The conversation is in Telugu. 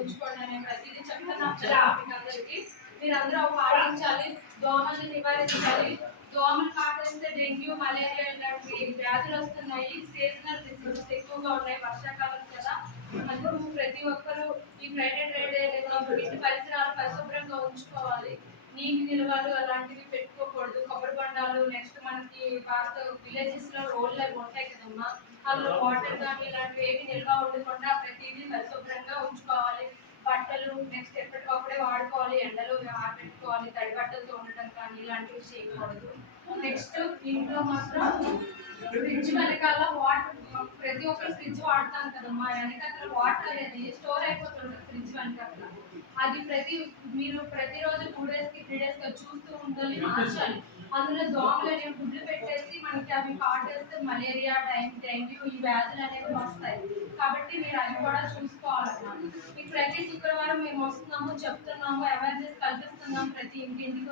ఉంచుకోండి అనే ప్రతిదీ చెప్తున్నాం కదా మీకు అందరికీ. మీరందరూ పాటించాలి. దోమల్ని నివారించాలి. దోమలు కాటేస్తే డెంగ్యూ, మలేరియా ఇలాంటి వ్యాధులు వస్తున్నాయి. సీజనల్ డిసీజెస్ ఎక్కువగా ఉన్నాయి, వర్షాకాలం కదా. అందుకు ప్రతి ఒక్కరూ ఈ ఫ్రైడే ట్రైడే ఇంటి పరిసరాలు పరిశుభ్రంగా ఉంచుకోవాలి. నీటి నిల్వలు అలాంటివి పెట్టుకోకూడదు. కొబ్బరి బొండాలు, నెక్స్ట్ మనకి పాత విలేజెస్ లో రోడ్లు అవి ఉంటాయి కదమ్మా, అందులో వాటర్ కానీ ఇలాంటివి ఏమి నిల్వ ఉండకుండా ప్రతిదీ పరిశుభ్రంగా ఉంచుకోవాలి. బట్టలు నెక్స్ట్ ఎప్పటికప్పుడే వాడుకోవాలి. ఎండలో ఆరబెట్టుకోవాలి. తడి బట్టలతో ఉండటం కానీ ఇలాంటివి చేయకూడదు. నెక్స్ట్ ఇంట్లో మాత్రం ఫ్రిడ్జ్ వెనకాల వాటర్, ప్రతి ఒక్కరు ఫ్రిడ్జ్ వాడతాం కదమ్మా, వెనకాల వాటర్ అనేది స్టోర్ అయిపోతుంటుంది ఫ్రిడ్జ్ వెనకాల. అది మీరు ప్రతిరోజు 2 days కి 3 days కి చూస్తూ ఉండాలి, మార్చాలి. అందులో దోమలు అనేవి గుడ్లు పెట్టేసి మనకి అవి కాటేస్తే మలేరియా, డెంగ్యూ ఈ వ్యాధులు అనేవి వస్తాయి. కాబట్టి మీరు అవి కూడా చూసుకోవాలన్నమాట. మీకు ప్రతి శుక్రవారం మేము వస్తున్నాము, చెప్తున్నాము, అవేర్నెస్ కల్పిస్తున్నాము ప్రతి ఇంటింటికి.